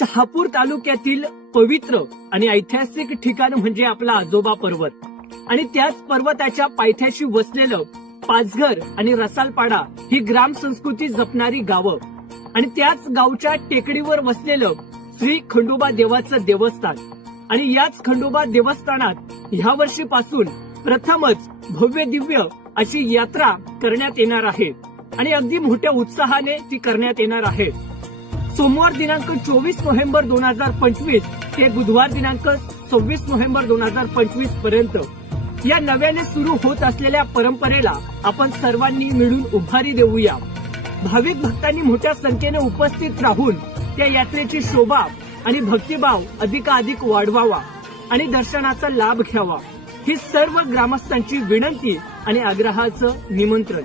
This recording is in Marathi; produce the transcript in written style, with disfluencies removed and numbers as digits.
शहापूर तालुक्यातील पवित्र आणि ऐतिहासिक ठिकाण म्हणजे आपला आजोबा पर्वत आणि त्याच पर्वताच्या पायथ्याशी वसलेलं पाचघर आणि रसालपाडा ही ग्राम संस्कृती जपणारी गावं आणि त्याच गावच्या टेकडीवर वसलेलं श्री खंडोबा देवाचं देवस्थान आणि याच खंडोबा देवस्थानात ह्या वर्षीपासून प्रथमच भव्य दिव्य अशी यात्रा करण्यात येणार आहे आणि अगदी मोठ्या उत्साहाने ती करण्यात येणार आहे। सोमवार दिनांक 24 नोव्हेंबर 2025 ते बुधवार दिनांक 26 नोव्हेंबर 2025 पर्यंत या नव्याने सुरू होत असलेल्या परंपरेला आपण सर्वांनी मिळून उभारी देऊया। भाविक भक्तांनी मोठ्या संख्येने उपस्थित राहून त्या यात्रेची शोभा आणि भक्तिभाव अधिकाधिक वाढवावा आणि दर्शनाचा लाभ घ्यावा ही सर्व ग्रामस्थांची विनंती आणि आग्रहाचं निमंत्रण।